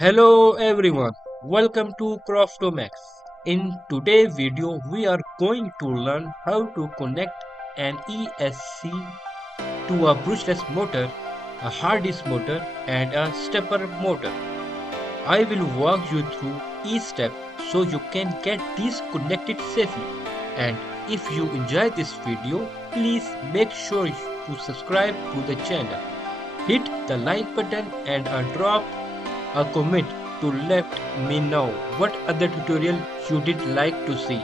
Hello everyone, welcome to Croftomax. In today's video, we are going to learn how to connect an ESC to a brushless motor, a hard disk motor, and a stepper motor. I will walk you through each step so you can get these connected safely. And if you enjoy this video, please make sure to subscribe to the channel. Hit the like button and drop a comment to let me know what other tutorial you did like to see.